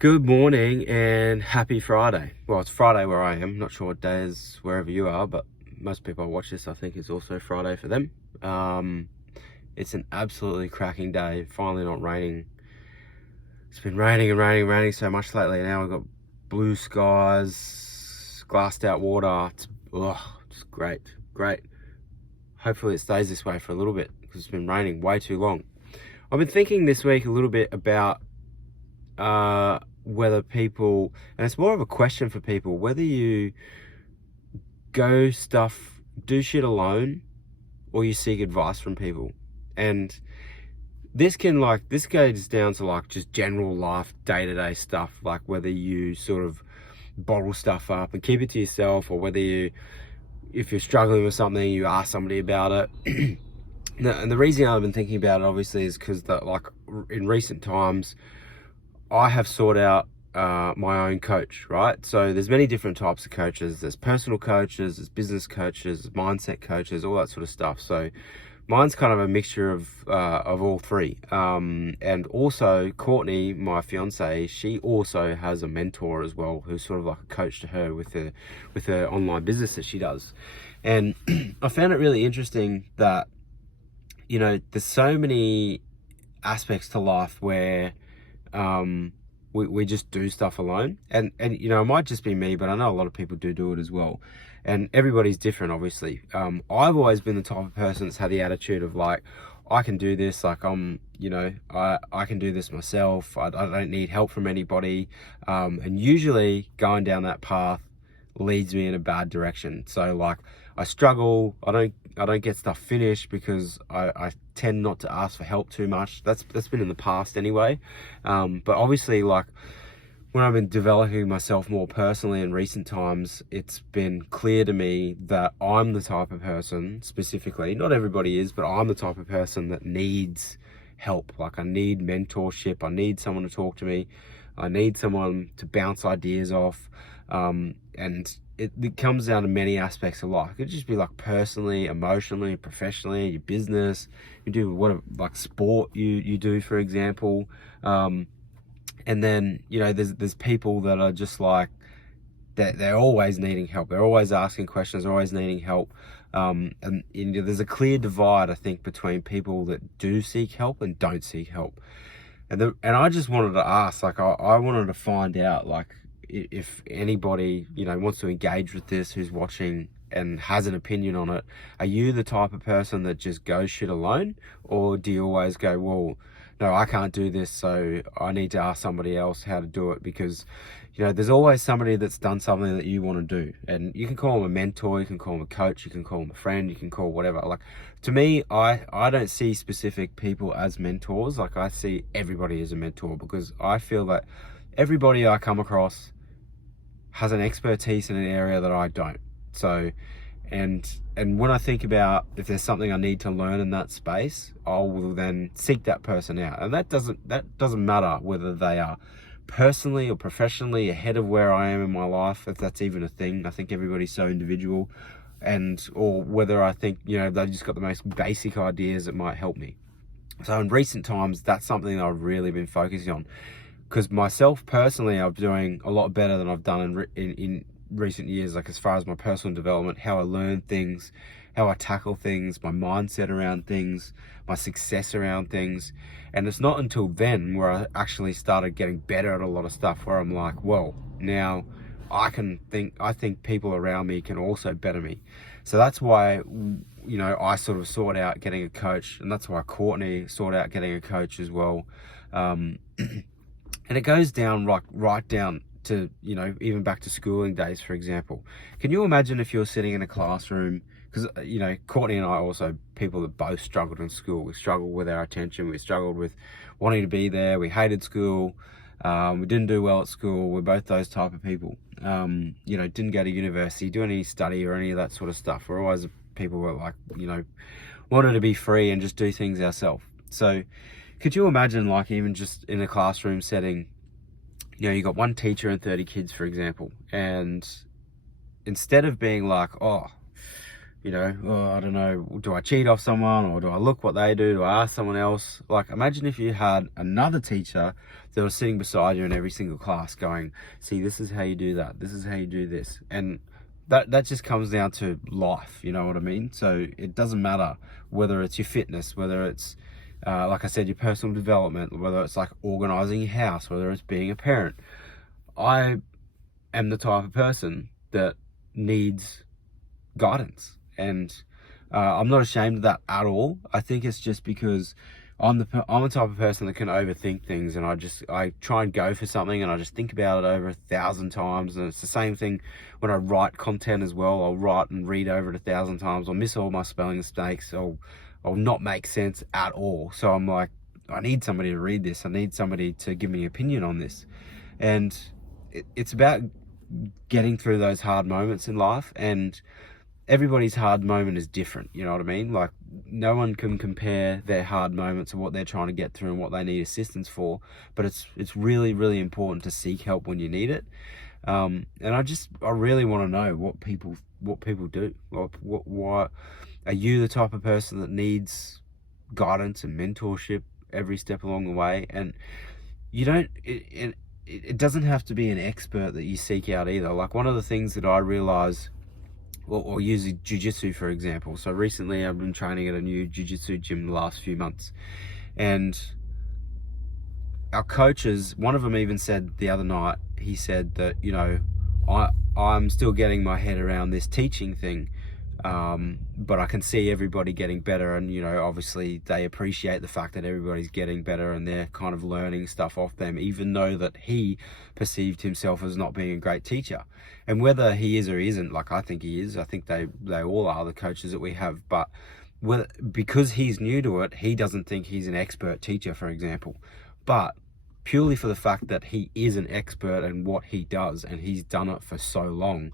Good morning and happy Friday. Well, it's Friday where I am. Not sure what day is wherever you are, but most people who watch this, I think, is also Friday for them. It's an absolutely cracking day. Finally not raining. It's been raining and raining and raining so much lately. Now we've got blue skies, glassed out water. It's great, great. Hopefully it stays this way for a little bit because it's been raining way too long. I've been thinking this week a little bit about whether people, and it's more of a question for people, whether you do shit alone or you seek advice from people. And this goes down to just general life, day-to-day stuff, like whether you sort of bottle stuff up and keep it to yourself, or whether if you're struggling with something, you ask somebody about it. And the reason I've been thinking about it, obviously, is because in recent times, I have sought out my own coach, right? So there's many different types of coaches. There's personal coaches, there's business coaches, there's mindset coaches, all that sort of stuff. So mine's kind of a mixture of all three. And also Courtney, my fiance, she also has a mentor as well, who's sort of like a coach to her with her online business that she does. And I found it really interesting that, there's so many aspects to life where we just do stuff alone, and it might just be me, but I know a lot of people do it as well, and everybody's different, obviously. I've always been the type of person that's had the attitude of like, I can do this, like I can do this myself. I don't need help from anybody, and usually going down that path leads me in a bad direction. So like, I struggle, I don't get stuff finished because I tend not to ask for help too much. That's been in the past anyway. But obviously, like, when I've been developing myself more personally in recent times, it's been clear to me that I'm the type of person, specifically, not everybody is, but I'm the type of person that needs help. Like, I need mentorship, I need someone to talk to me, I need someone to bounce ideas off, and it comes down to many aspects of life. It could just be like personally, emotionally, professionally, your business, you do like sport you do, for example. And then, there's people that are just like, they're always needing help. They're always asking questions, they're always needing help. And there's a clear divide, I think, between people that do seek help and don't seek help. And I just wanted to ask, like, I wanted to find out, like, if anybody, wants to engage with this, who's watching and has an opinion on it. Are you the type of person that just goes shit alone? Or do you always go, well, no, I can't do this, so I need to ask somebody else how to do it? Because, there's always somebody that's done something that you want to do. And you can call them a mentor, you can call them a coach, you can call them a friend, you can call whatever. Like, to me, I don't see specific people as mentors. Like, I see everybody as a mentor, because I feel that everybody I come across has an expertise in an area that I don't. So, and when I think about if there's something I need to learn in that space, I will then seek that person out. And that doesn't matter whether they are personally or professionally ahead of where I am in my life, if that's even a thing. I think everybody's so individual, or whether I think, they've just got the most basic ideas that might help me. So in recent times, that's something that I've really been focusing on. Because myself personally, I'm doing a lot better than I've done in recent years, like as far as my personal development, how I learn things, how I tackle things, my mindset around things, my success around things. And it's not until then where I actually started getting better at a lot of stuff, where I'm like, well, now I think people around me can also better me. So that's why, I sort of sought out getting a coach, and that's why Courtney sought out getting a coach as well. And it goes down right down to, even back to schooling days, for example. Can you imagine if you're sitting in a classroom? Because, Courtney and I are also people that both struggled in school. We struggled with our attention. We struggled with wanting to be there. We hated school. We didn't do well at school. We're both those type of people. Didn't go to university, do any study or any of that sort of stuff. We're always people who are like, wanted to be free and just do things ourselves. So could you imagine, like, even just in a classroom setting, you got one teacher and 30 kids, for example, and instead of being like, oh, you know, oh, I don't know, do I cheat off someone, or do I look what they do? Do I ask someone else? Like, imagine if you had another teacher that was sitting beside you in every single class going, see, this is how you do that. This is how you do this. And that just comes down to life, you know what I mean? So it doesn't matter whether it's your fitness, whether it's, like I said, your personal development, whether it's like organizing your house, whether it's being a parent. I am the type of person that needs guidance, and I'm not ashamed of that at all. I think it's just because I'm the type of person that can overthink things, and I try and go for something and I just think about it over 1,000 times. And it's the same thing when I write content as well. I'll write and read over it 1,000 times. I'll miss all my spelling mistakes. I'll not make sense at all. So I'm like, I need somebody to read this. I need somebody to give me an opinion on this. And it's about getting through those hard moments in life, and everybody's hard moment is different, you know what I mean? Like, no one can compare their hard moments and what they're trying to get through and what they need assistance for, but it's really, really important to seek help when you need it. And I really want to know what people do. Like, why are you the type of person that needs guidance and mentorship every step along the way? And you don't, it doesn't have to be an expert that you seek out either. Like, one of the things that I realize, or using jiu-jitsu for example. So recently I've been training at a new jiu-jitsu gym the last few months, and our coaches, one of them even said the other night, he said that, you know, I'm still getting my head around this teaching thing, but I can see everybody getting better, and, you know, obviously they appreciate the fact that everybody's getting better and they're kind of learning stuff off them, even though that he perceived himself as not being a great teacher. And whether he is or isn't, like, I think he is. I think they all are, the coaches that we have. But because he's new to it, he doesn't think he's an expert teacher, for example. But purely for the fact that he is an expert in what he does and he's done it for so long,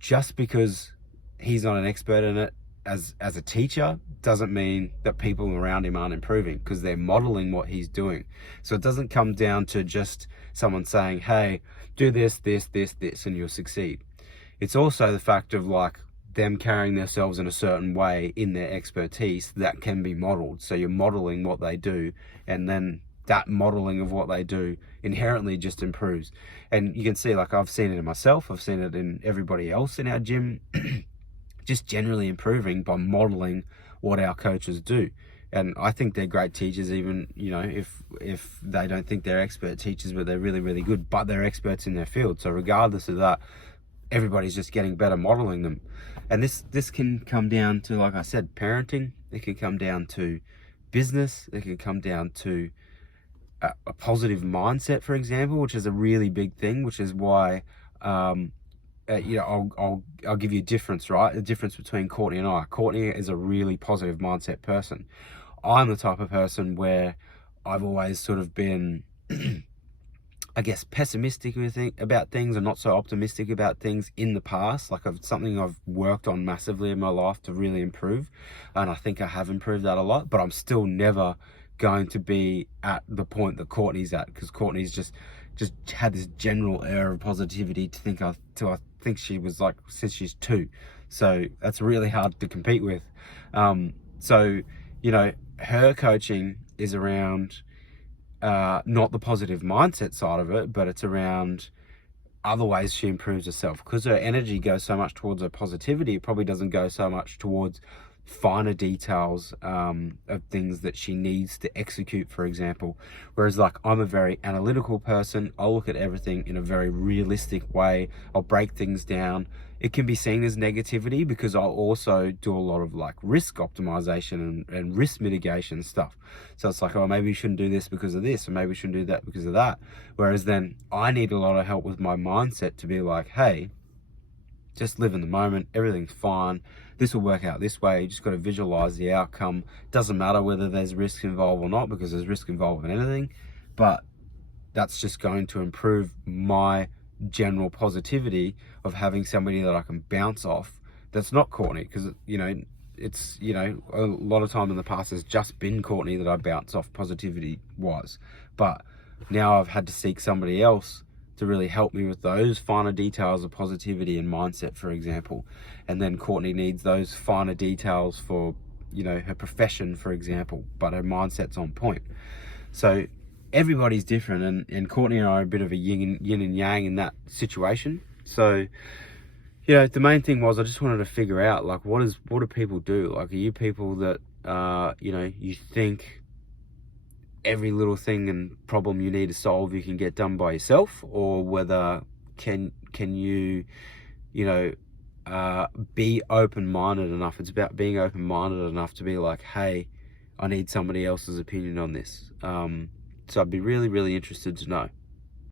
just because he's not an expert in it as a teacher doesn't mean that people around him aren't improving, because they're modeling what he's doing. So it doesn't come down to just someone saying, hey, do this, and you'll succeed. It's also the fact of, like, them carrying themselves in a certain way in their expertise that can be modeled. So you're modeling what they do, and then that modeling of what they do inherently just improves. And you can see, like, I've seen it in myself, I've seen it in everybody else in our gym, just generally improving by modeling what our coaches do. And I think they're great teachers, even, you know, if they don't think they're expert teachers, but they're really, really good, but they're experts in their field. So regardless of that, everybody's just getting better modeling them. And this can come down to, like I said, parenting. It can come down to business. It can come down to a positive mindset, for example, which is a really big thing, which is why, you know, I'll give you a difference, right? The difference between Courtney and I. Courtney is a really positive mindset person. I'm the type of person where I've always sort of been, I guess, pessimistic about things and not so optimistic about things in the past. Like, something I've worked on massively in my life to really improve. And I think I have improved that a lot, but I'm still never going to be at the point that Courtney's at, because Courtney's just had this general air of positivity I think she was like since she's 2. So that's really hard to compete with. So, you know, her coaching is around not the positive mindset side of it, but it's around other ways she improves herself, because her energy goes so much towards her positivity. It probably doesn't go so much towards finer details of things that she needs to execute, for example. Whereas, like, I'm a very analytical person. I'll look at everything in a very realistic way. I'll break things down. It can be seen as negativity because I'll also do a lot of, like, risk optimization and risk mitigation stuff. So it's like, oh, maybe you shouldn't do this because of this, or maybe you shouldn't do that because of that. Whereas then I need a lot of help with my mindset to be like, hey, just live in the moment. Everything's fine. This will work out this way. You just got to visualize the outcome. Doesn't matter whether there's risk involved or not, because there's risk involved in anything, but that's just going to improve my general positivity of having somebody that I can bounce off that's not Courtney. Because, you know, it's, you know, a lot of time in the past has just been Courtney that I bounce off positivity wise, but now I've had to seek somebody else to really help me with those finer details of positivity and mindset, for example. And then Courtney needs those finer details for, you know, her profession, for example, but her mindset's on point. So everybody's different, and Courtney and I are a bit of a yin and yang in that situation. So, you know, the main thing was I just wanted to figure out, like, what do people do? Like, are you people that, you know, you think every little thing and problem you need to solve you can get done by yourself, or whether can you, you know, be open-minded enough? It's about being open-minded enough to be like, hey, I need somebody else's opinion on this. So I'd be really, really interested to know.